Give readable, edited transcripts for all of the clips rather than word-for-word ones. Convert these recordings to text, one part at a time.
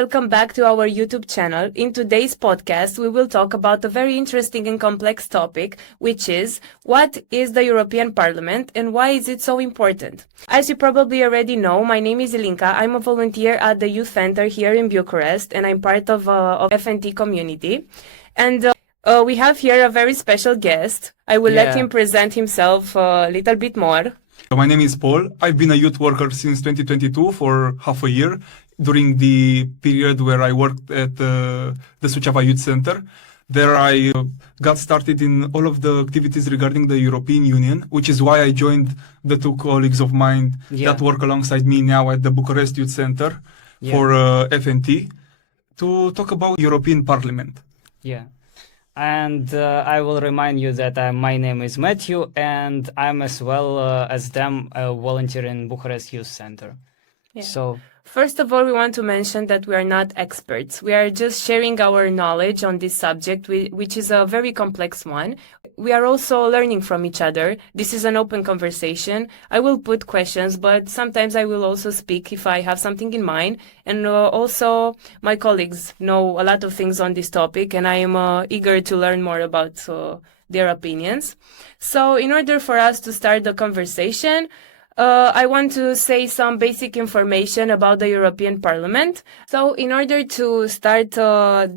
welcome back to our YouTube channel. In today's podcast, we will talk about a very interesting and complex topic, which is what is the European Parliament and why is it so important? As you probably already know, my name is Ilinca. I'm a volunteer at the Youth Center here in Bucharest, and I'm part of FNT community. And we have here a very special guest. I will let him present himself a little bit more. My name is Paul. I've been a youth worker since 2022 for half a year during the period where I worked at the Suceava Youth Center. There I got started in all of the activities regarding the European Union, which is why I joined the two colleagues of mine that work alongside me now at the Bucharest Youth Center for FNT to talk about European Parliament. Yeah. And I will remind you that my name is Matthew, and I'm as well as them a volunteer in Bucharest Youth Center. Yeah. So, first of all, we want to mention that we are not experts. We are just sharing our knowledge on this subject, which is a very complex one. We are also learning from each other. This is an open conversation. I will put questions, but sometimes I will also speak if I have something in mind. And also, my colleagues know a lot of things on this topic, and I am eager to learn more about their opinions. So, in order for us to start the conversation, I want to say some basic information about the European Parliament. So in order to start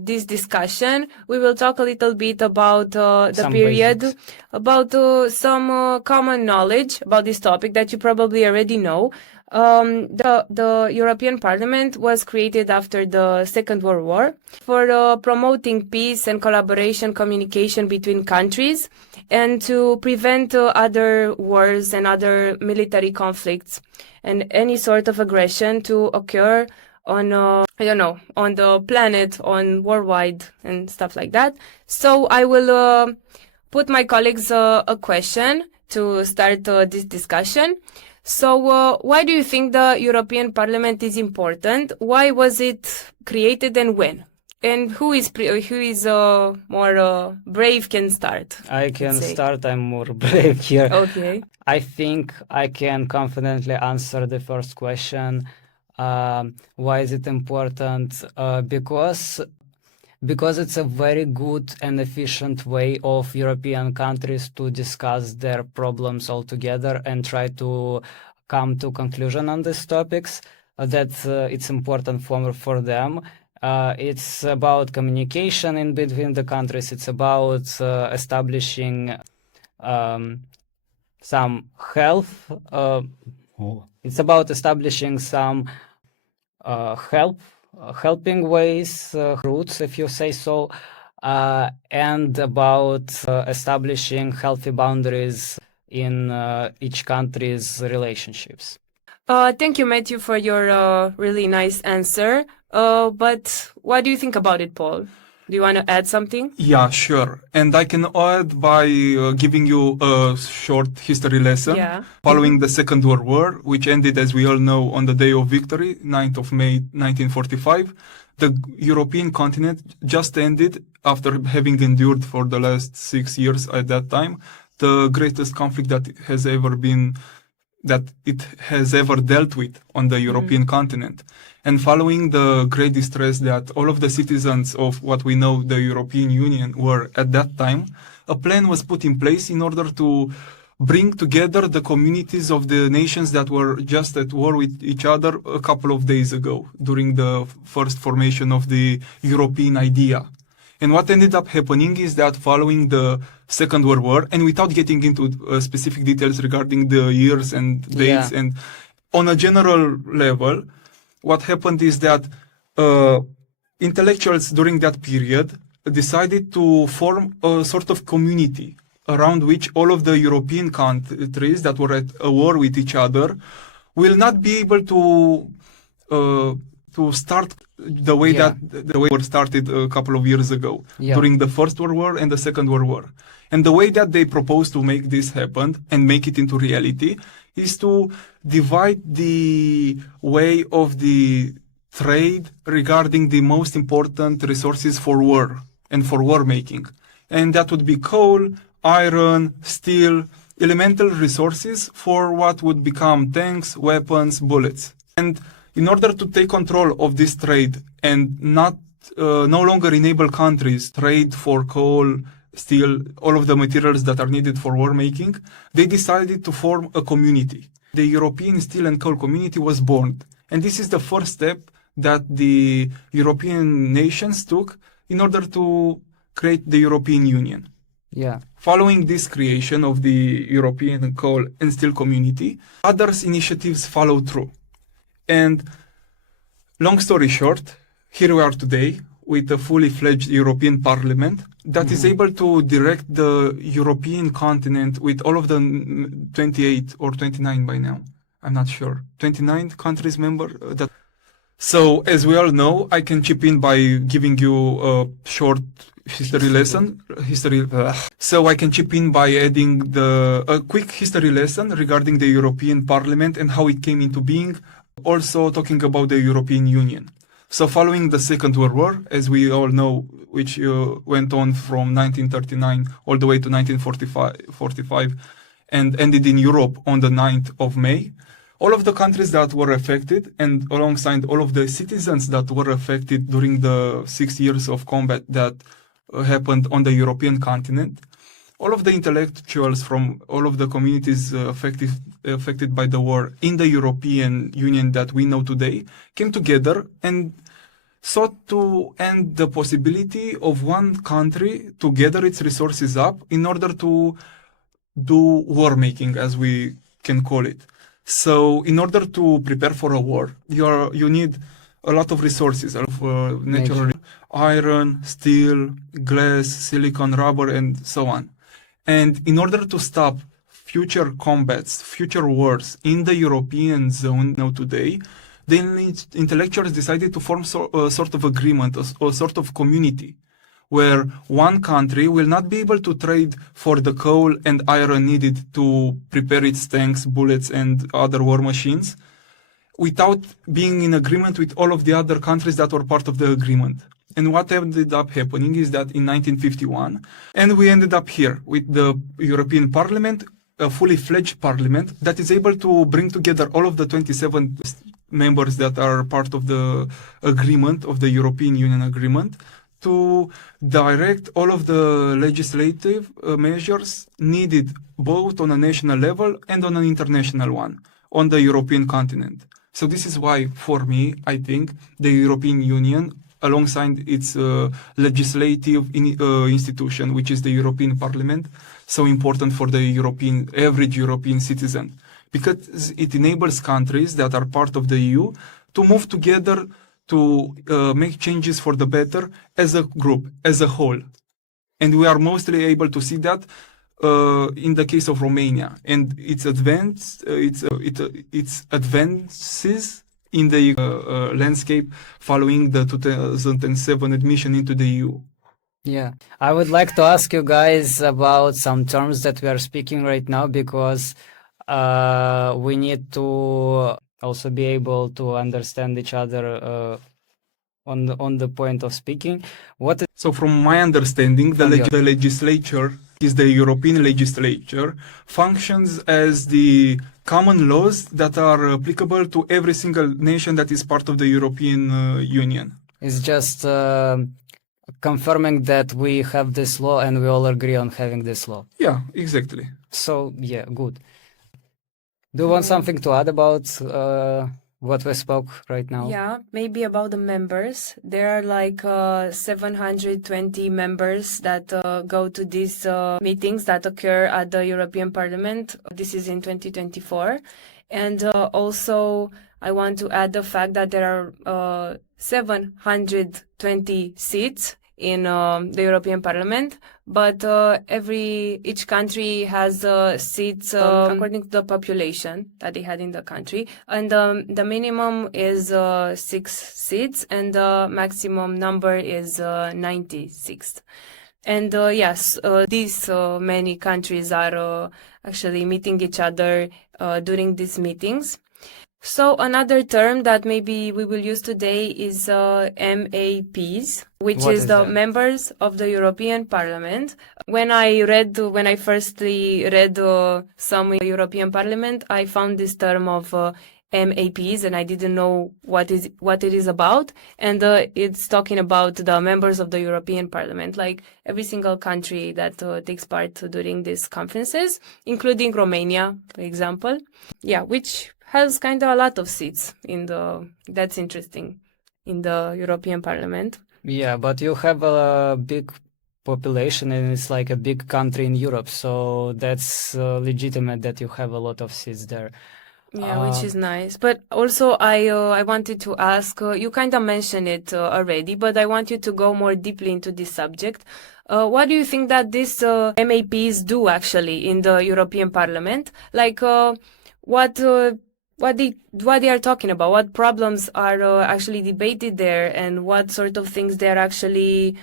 this discussion, we will talk a little bit about the period, basics. About some common knowledge about this topic that you probably already know. The European Parliament was created after the Second World War for promoting peace and collaboration, communication between countries, and to prevent other wars and other military conflicts and any sort of aggression to occur on, on the planet, on worldwide and stuff like that. So I will put my colleagues a question to start this discussion. So why do you think the European Parliament is important? Why was it created and when? And who is more brave can start? I can start. I'm more brave here. Okay. I think I can confidently answer the first question. Why is it important? Because it's a very good and efficient way of European countries to discuss their problems all together and try to come to conclusion on these topics. That it's important for them. It's about communication in between the countries. It's about establishing some health. It's about establishing some helping ways, routes, if you say so, and about establishing healthy boundaries in each country's relationships. Thank you, Matthew, for your really nice answer. But what do you think about it, Paul? Do you want to add something? Yeah, sure. And I can add by giving you a short history lesson. Following the Second World War, which ended, as we all know, on the day of victory, 9th of May 1945, the European continent just ended after having endured for the last 6 years at that time the greatest conflict that it has ever dealt with on the European continent. And following the great distress that all of the citizens of what we know the European Union were at that time, a plan was put in place in order to bring together the communities of the nations that were just at war with each other a couple of days ago during the first formation of the European idea. And what ended up happening is that following the Second World War, and without getting into specific details regarding the years and dates, and on a general level, what happened is that intellectuals during that period decided to form a sort of community around which all of the European countries that were at a war with each other will not be able to start the way that the way were started a couple of years ago during the First World War and the Second World War. And the way that they propose to make this happen and make it into reality is to divide the way of the trade regarding the most important resources for war and for war making. And that would be coal, iron, steel, elemental resources for what would become tanks, weapons, bullets. And in order to take control of this trade and not no longer enable countries trade for coal, steel, all of the materials that are needed for war making, they decided to form a community. The European Steel and Coal Community was born. And this is the first step that the European nations took in order to create the European Union. Yeah. Following this creation of the European Coal and Steel Community, other initiatives follow through. And long story short, here we are today with a fully fledged European Parliament that is able to direct the European continent with all of the 28 or 29 by now. I'm not sure. 29 countries member. So as we all know, I can chip in by giving you a short history lesson. So I can chip in by adding a quick history lesson regarding the European Parliament and how it came into being. Also talking about the European Union. So following the Second World War, as we all know, which went on from 1939 all the way to 1945 and ended in Europe on the 9th of May, all of the countries that were affected and alongside all of the citizens that were affected during the 6 years of combat that happened on the European continent, all of the intellectuals from all of the communities affected by the war in the European Union that we know today came together and sought to end the possibility of one country to gather its resources up in order to do war making, as we can call it. So in order to prepare for a war, you need a lot of resources, natural iron, steel, glass, silicon, rubber, and so on. And in order to stop future combats, future wars in the European zone now today, the intellectuals decided to form a sort of agreement, a sort of community, where one country will not be able to trade for the coal and iron needed to prepare its tanks, bullets, and other war machines, without being in agreement with all of the other countries that were part of the agreement. And what ended up happening is that in 1951, and we ended up here with the European Parliament, a fully fledged parliament that is able to bring together all of the 27 members that are part of the agreement, of the European Union agreement, to direct all of the legislative measures needed both on a national level and on an international one on the European continent. So this is why, for me, I think the European Union, alongside its legislative institution, which is the European Parliament, so important for the average European citizen, because it enables countries that are part of the EU to move together to make changes for the better as a group, as a whole. And we are mostly able to see that in the case of Romania and its advances in the landscape following the 2007 admission into the EU. Yeah, I would like to ask you guys about some terms that we are speaking right now, because we need to also be able to understand each other on the point of speaking. So from my understanding, the legislature is the European legislature, functions as the common laws that are applicable to every single nation that is part of the European Union. It's just confirming that we have this law and we all agree on having this law. Yeah, exactly. So, yeah, good. Do you want something to add about what we spoke right now? Yeah, maybe about the members. There are like 720 members that go to these meetings that occur at the European Parliament. This is in 2024. And also, I want to add the fact that there are 720 seats in the European Parliament, but each country has seats according to the population that they had in the country, and the minimum is 6 seats, and the maximum number is 96. And yes, these many countries are actually meeting each other during these meetings. So another term that maybe we will use today is MAPs, which is the members of the European Parliament. When I firstly read some European Parliament, I found this term of MAPs, and I didn't know what it is about. And it's talking about the members of the European Parliament, like every single country that takes part during these conferences, including Romania, for example. Yeah, which has kind of a lot of seats that's interesting, in the European Parliament. Yeah, but you have a big population and it's like a big country in Europe, so that's legitimate that you have a lot of seats there. Yeah, which is nice. But also, I wanted to ask, you kind of mentioned it already, but I want you to go more deeply into this subject. What do you think that these MAPs do actually in the European Parliament? Like, what they are talking about? What problems are actually debated there, and what sort of things they are actually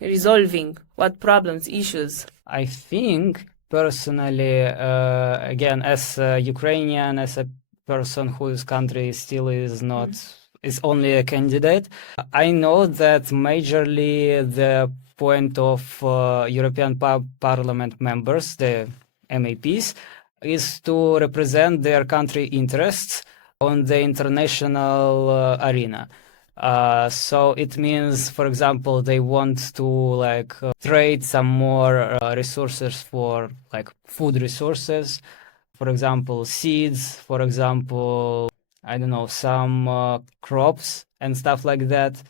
resolving? What problems, issues? I think personally, again, as a Ukrainian, as a person whose country still is not, is only a candidate, I know that majorly the point of European Parliament members, the MAPs, is to represent their country interests on the international arena. So it means, for example, they want to trade some more resources for food resources, for example, seeds, for example, I don't know, some crops and stuff like that.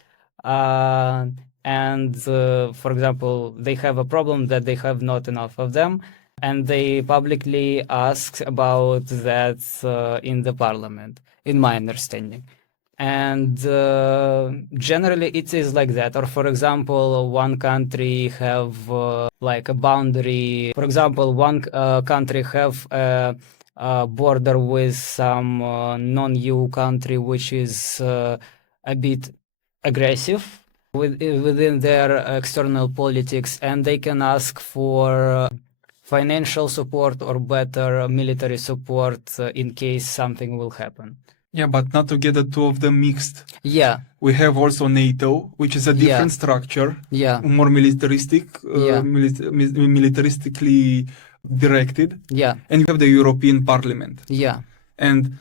And for example, they have a problem that they have not enough of them, and they publicly ask about that in the parliament, in my understanding. And generally it is like that. Or for example, one country have a boundary. For example, one country have a border with some non-EU country which is a bit aggressive within their external politics, and they can ask for financial support or better military support in case something will happen. Yeah, but not to get the two of them mixed. Yeah. We have also NATO, which is a different structure, more militaristic, militaristically directed. Yeah. And you have the European Parliament. Yeah. And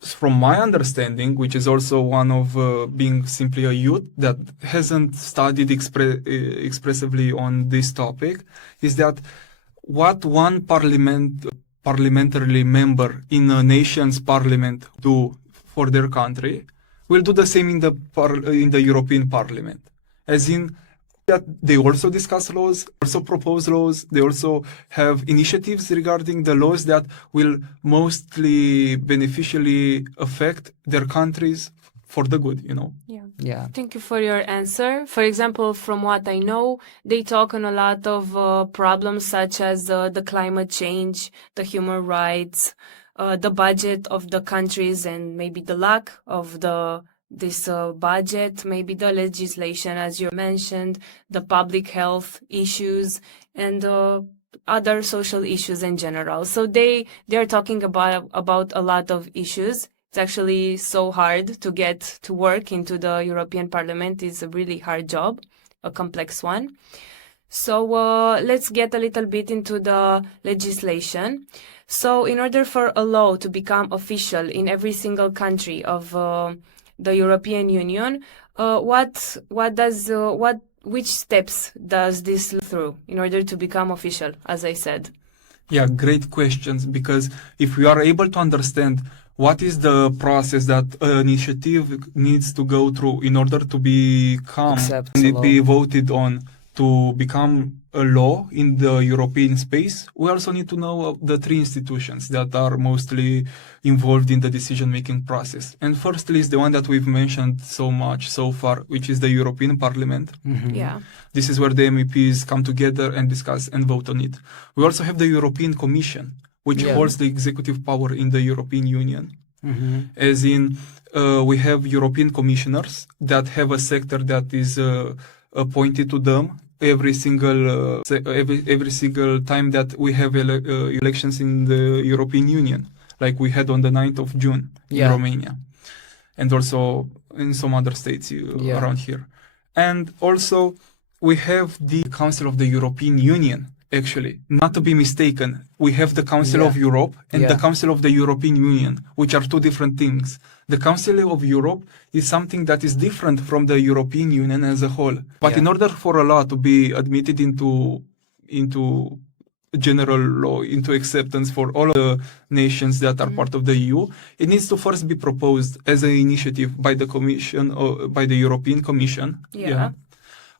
from my understanding, which is also one of being simply a youth that hasn't studied expressively on this topic, is that what one parliamentary member in a nation's parliament do for their country will do the same in the European Parliament. As in that they also discuss laws, also propose laws, they also have initiatives regarding the laws that will mostly beneficially affect their countries for the good, Yeah. Thank you for your answer. For example, from what I know, they talk on a lot of problems such as the climate change, the human rights, the budget of the countries, and maybe the lack of this budget, maybe the legislation, as you mentioned, the public health issues, and other social issues in general. So they are talking about a lot of issues. It's actually so hard to get to work into the European Parliament. It's a really hard job, a complex one. So let's get a little bit into the legislation. So in order for a law to become official in every single country of the European Union, which steps does this look through in order to become official, as I said? Yeah, great questions, because if we are able to understand what is the process that an initiative needs to go through in order to be voted on to become a law in the European space, we also need to know the three institutions that are mostly involved in the decision-making process. And firstly is the one that we've mentioned so much so far, which is the European Parliament. Mm-hmm. Yeah. This is where the MEPs come together and discuss and vote on it. We also have the European Commission, which holds the executive power in the European Union. Mm-hmm. As in, we have European commissioners that have a sector that is appointed to them every single time that we have elections in the European Union, like we had on the 9th of June in Romania, and also in some other states around here. And also we have the Council of the European Union actually. Not to be mistaken, we have the Council Yeah. of Europe and the Yeah. Council of the European Union, which are two different things. The Council of Europe is something that is different from the European Union as a whole. But Yeah. in order for a law to be admitted into general law, into acceptance for all of the nations that are part of the EU, it needs to first be proposed as an initiative by the Commission or by the European Commission. Yeah.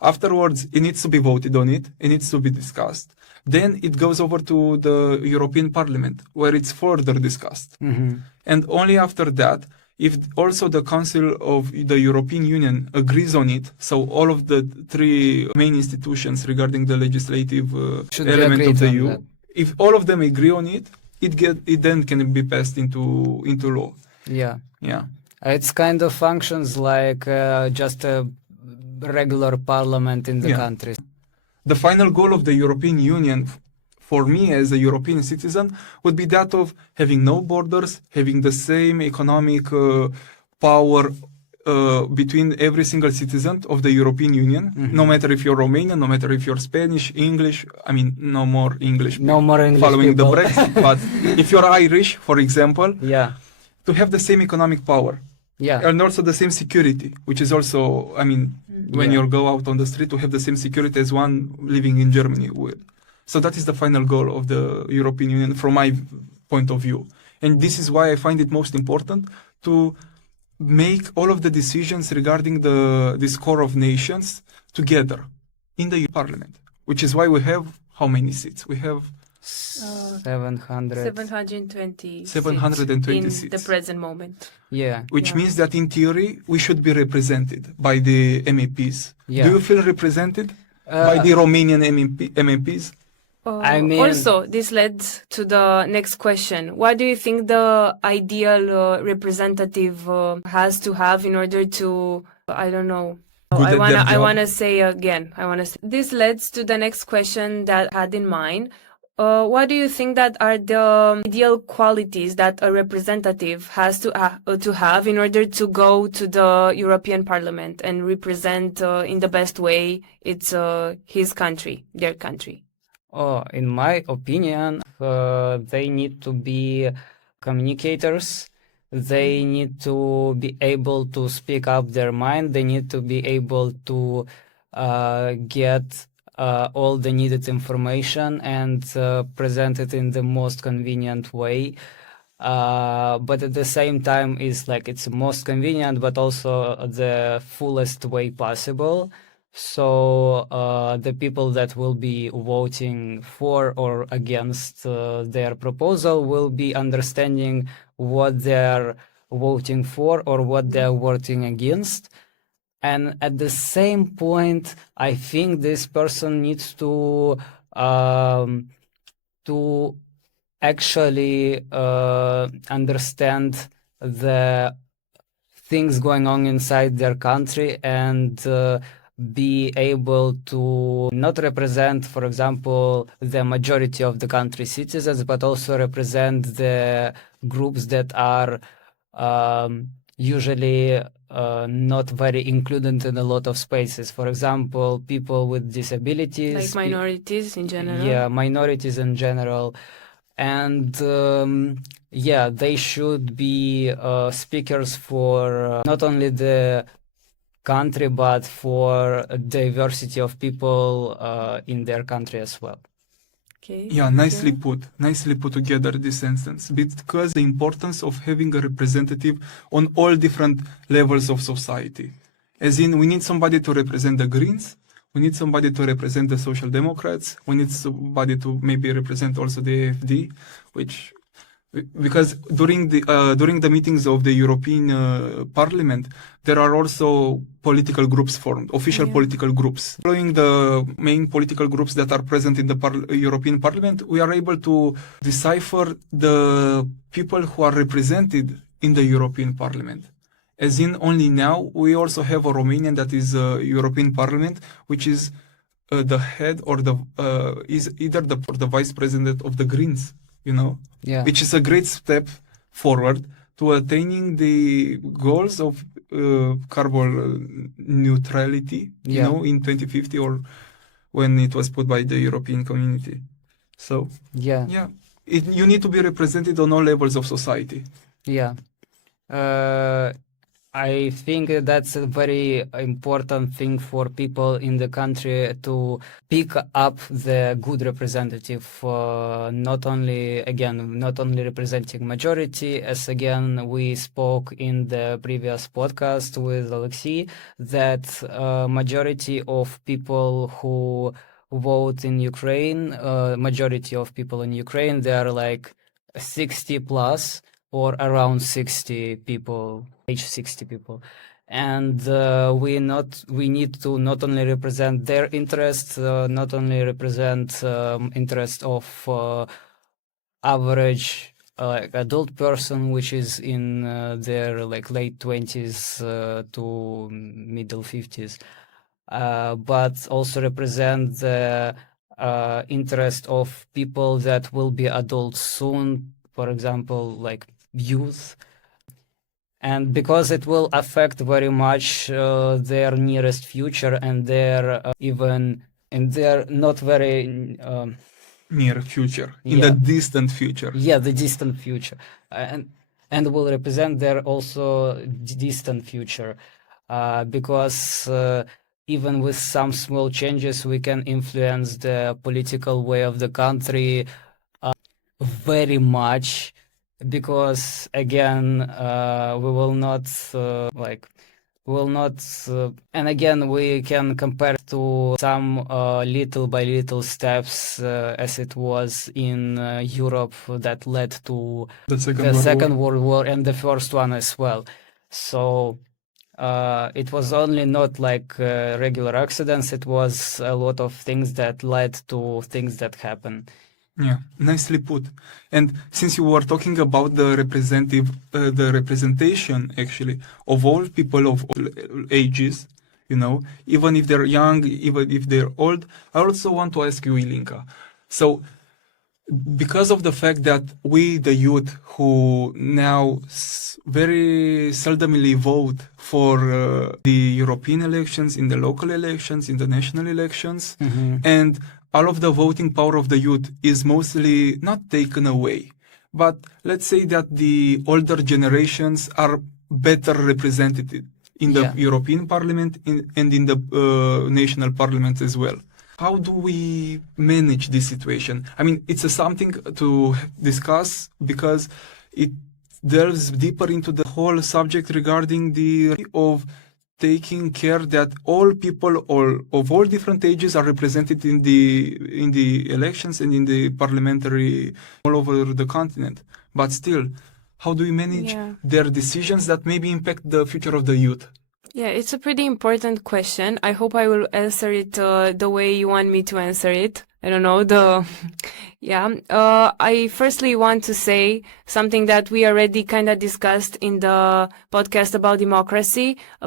Afterwards, it needs to be voted on it. It needs to be discussed. Then it goes over to the European Parliament, where it's further discussed. Mhm. And only after that, if also the Council of the European Union agrees on it, so all of the three main institutions regarding the legislative Should be element of agreed the on EU, that. if all of them agree on it, it then can be passed into law. Yeah. Yeah. It's kind of functions like just a regular parliament in the Yeah. country. The final goal of the European Union, for me as a European citizen, would be that of having no borders, having the same economic power between every single citizen of the European Union, no matter if you're Romanian, no matter if you're Spanish, English, I mean, no more English. No more English following people. the Brexit, but if you're Irish, for example, Yeah. to have the same economic power. Yeah. And also the same security, which is also, I mean, when Yeah. you go out on the street, to have the same security as one living in Germany would. So that is the final goal of the European Union from my point of view. And this is why I find it most important to make all of the decisions regarding this core of nations together in the Parliament, which is why we have how many seats? We have 700. 720 720 in seats. the present moment. Yeah. Which Yeah. means that in theory we should be represented by the MEPs. Yeah. Do you feel represented by the Romanian MEPs? I mean- Also, this led to the next question. What do you think the ideal representative has to have in order to, I don't know. Good at their I job. wanna say again. This leads to the next question that I had in mind. What do you think that are the ideal qualities that a representative has to have in order to go to the European Parliament and represent in the best way his country, their country? Oh, in my opinion, they need to be communicators. They need to be able to speak up their mind. They need to be able to get all the needed information and present it in the most convenient way. But at the same time, it's most convenient, but also the fullest way possible. So the people that will be voting for or against their proposal will be understanding what they're voting for or what they're voting against. And at the same point, I think this person needs to actually understand the things going on inside their country and be able to not represent, for example, the majority of the country's citizens, but also represent the groups that are usually not very included in a lot of spaces. For example, people with disabilities. Like minorities in general? Yeah, minorities in general. And they should be speakers for not only the country, but for diversity of people in their country as well. Okay. Yeah, nicely put together this sentence, because the importance of having a representative on all different levels of society. As in, we need somebody to represent the Greens, we need somebody to represent the Social Democrats, we need somebody to maybe represent also the AfD, because during the meetings of the European Parliament, there are also political groups formed, official political groups. Following the main political groups that are present in the European Parliament, we are able to decipher the people who are represented in the European Parliament. As in, only now, we also have a Romanian that is European Parliament, which is the head or is either the vice president of the Greens. Yeah. Which is a great step forward to attaining the goals of carbon neutrality, in 2050 or when it was put by the European community. So, Yeah. yeah, you need to be represented on all levels of society. Yeah. I think that's a very important thing for people in the country to pick up the good representative, not only representing majority, as again we spoke in the previous podcast with Alexei, that majority of people who vote in Ukraine, majority of people in Ukraine, they are like 60 plus, or around 60 people, age 60 people. And we need to not only represent their interests, not only represent interest of average adult person, which is in their like late 20s to middle 50s, but also represent the interest of people that will be adults soon, for example, like youth, and because it will affect very much their nearest future and their even in their not very Near future, in Yeah. the distant future. the distant future, and will represent their also distant future, because even with some small changes we can influence the political way of the country very much, because again we will not and again we can compare to some little by little steps as it was in Europe that led to The Second the World Second War. World War and the first one as well. So it was only not like regular accidents, it was a lot of things that led to things that happen. Yeah, nicely put. And since you were talking about the representation actually of all people of all ages, even if they're young, even if they're old, I also want to ask you, Ilinka. So, because of the fact that we, the youth, who now very seldomly vote for the European elections, in the local elections, in the national elections, and all of the voting power of the youth is mostly not taken away. But let's say that the older generations are better represented in the European Parliament and in the national parliaments as well. How do we manage this situation? I mean, it's something to discuss because it delves deeper into the whole subject regarding the of taking care that all people of all different ages are represented in the elections and in the parliamentary all over the continent. But still, how do we manage their decisions that maybe impact the future of the youth? Yeah, it's a pretty important question. I hope I will answer it the way you want me to answer it. I don't know, I firstly want to say something that we already kind of discussed in the podcast about democracy, I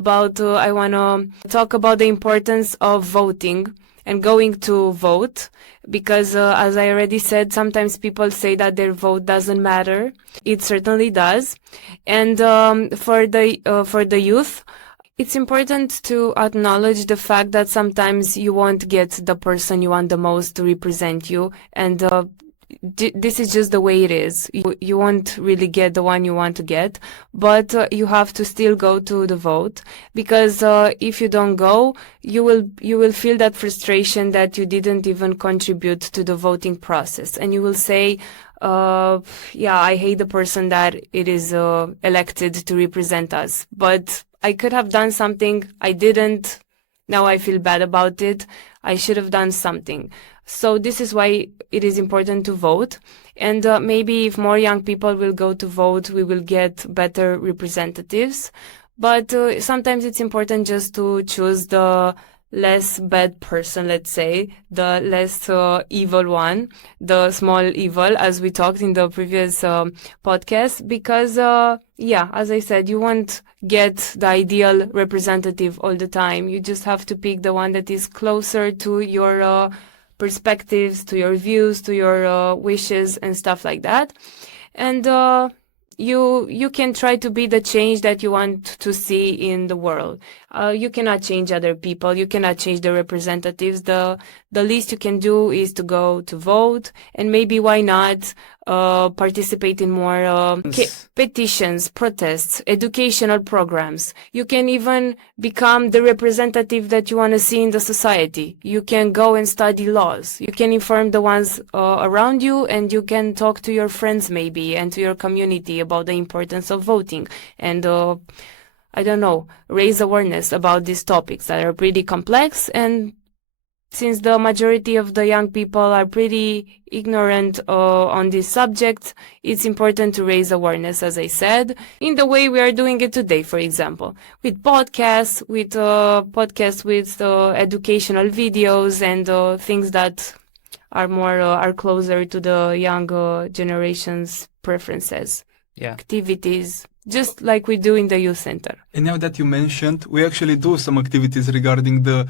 want to talk about the importance of voting and going to vote, because as I already said, sometimes people say that their vote doesn't matter. It certainly does. And for the youth, it's important to acknowledge the fact that sometimes you won't get the person you want the most to represent you, and this is just the way it is. You won't really get the one you want to get, but you have to still go to the vote, because if you don't go, you will feel that frustration that you didn't even contribute to the voting process, and you will say, I hate the person that it is elected to represent us, but I could have done something, I didn't, now I feel bad about it, I should have done something. So this is why it is important to vote, and maybe if more young people will go to vote, we will get better representatives, but sometimes it's important just to choose the less bad person, let's say, the less evil one, the small evil, as we talked in the previous podcast, because as I said, you won't get the ideal representative all the time. You just have to pick the one that is closer to your perspectives, to your views, to your wishes and stuff like that. And you can try to be the change that you want to see in the world. You cannot change other people. You cannot change the representatives. The least you can do is to go to vote, and maybe why not participate in more petitions, protests, educational programs. You can even become the representative that you want to see in the society. You can go and study laws. You can inform the ones around you, and you can talk to your friends maybe and to your community about the importance of voting, and I don't know, raise awareness about these topics that are pretty complex. And since the majority of the young people are pretty ignorant on this subject, it's important to raise awareness, as I said, in the way we are doing it today, for example, with podcasts, with educational videos and things that are closer to the young generation's preferences. Yeah. Activities, just like we do in the youth center. And now that you mentioned, we actually do some activities regarding the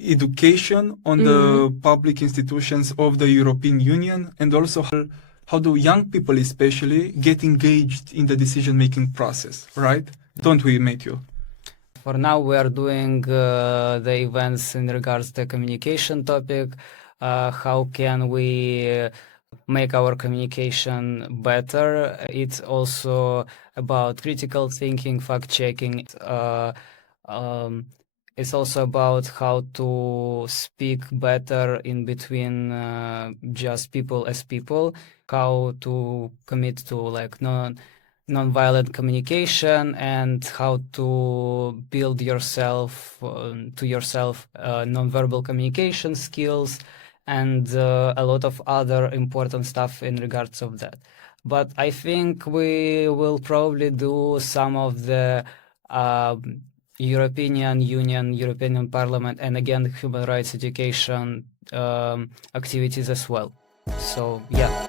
education on the public institutions of the European Union, and also how do young people especially get engaged in the decision-making process, right? Don't we, Matthew? For now, we are doing the events in regards to the communication topic. How can we make our communication better? It's also about critical thinking, fact-checking. It's also about how to speak better in between just people as people, how to commit to like non-violent communication, and how to build yourself non-verbal communication skills, and a lot of other important stuff in regards of that. But I think we will probably do some of the European Union, European Parliament, and again, human rights education activities as well. So, yeah.